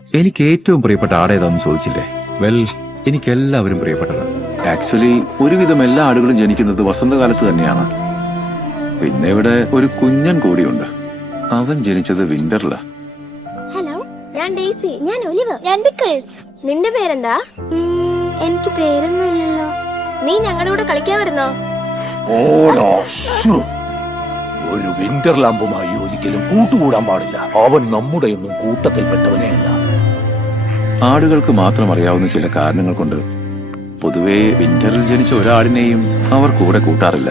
എനിക്ക് ഏറ്റവും പ്രിയപ്പെട്ട ആട് ഏതാന്ന് ചോദിച്ചില്ലേ? വെൽ, എനിക്കെല്ലാവരും പ്രിയപ്പെട്ടത്. ആക്ച്വലി ഒരുവിധം എല്ലാ ആടുകളും ജനിക്കുന്നത് വസന്തകാലത്ത് തന്നെയാണ്. പിന്നെ ഇവിടെ ഒരു കുഞ്ഞൻ കൂടിയുണ്ട്. അവൻ ജനിച്ചത് വിന്ററിലാ. ഹലോ, ഞാൻ ഡെയ്സി. ഞാൻ ഒലിവ്. ഞാൻ പിക്കിൾസ്. നിന്റെ പേരെന്താ? എനിക്ക് പേരൊന്നുമില്ലല്ലോ. നീ ഞങ്ങളുടെ കൂടെ കളിക്കാൻ വരുന്നോ? ഒരു വിന്റർ ലാമ്പുമായി ഒരിക്കലും കൂട്ടുകൂടാൻ പാടില്ല. അവൻ നമ്മുടെ ഒന്നും കൂട്ടത്തിൽപ്പെട്ടവനെയല്ല. ആടുകൾക്ക് മാത്രം അറിയാവുന്ന ചില കാരണങ്ങൾ കൊണ്ട് പൊതുവെ വിന്ററിൽ ജനിച്ച ഒരാടിനെയും അവർ കൂടെ കൂട്ടാറില്ല.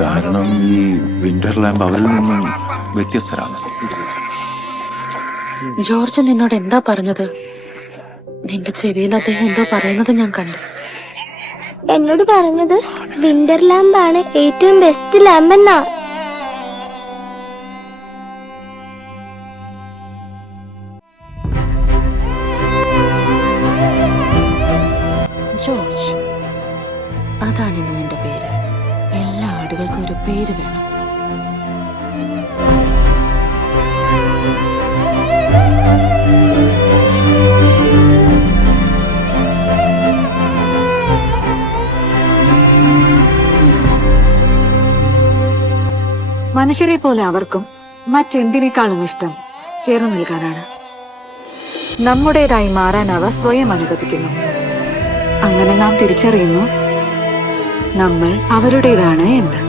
കാരണം ഈ വിന്റർ ലാമ്പ് അവരിൽ നിന്നും വ്യത്യസ്തരാണ്. ജോർജ് നിന്നോട് എന്താ പറഞ്ഞത്? നിന്റെ ചെവിയിൽ അദ്ദേഹം എന്തോ പറയുന്നത് ഞാൻ കണ്ടു. എന്നോട് പറഞ്ഞത് വിന്റർ ലാമ്പാണ് ഏറ്റവും ബെസ്റ്റ് ലാമ്പ് എന്നാ. ജോർജ്, അതാണ് ഇനി നിന്റെ പേര്. എല്ലാ ആടുകൾക്കും ഒരു പേര് വേണം. മനുഷ്യരെ പോലെ അവർക്കും മറ്റെന്തിനേക്കാളും ഇഷ്ടം ചേർന്ന് നിൽക്കാനാണ്. നമ്മുടേതായി മാറാൻ അവ സ്വയം അനുവദിക്കുന്നു. അങ്ങനെ നാം തിരിച്ചറിയുന്നു നമ്മൾ അവരുടേതാണ് എന്ന്.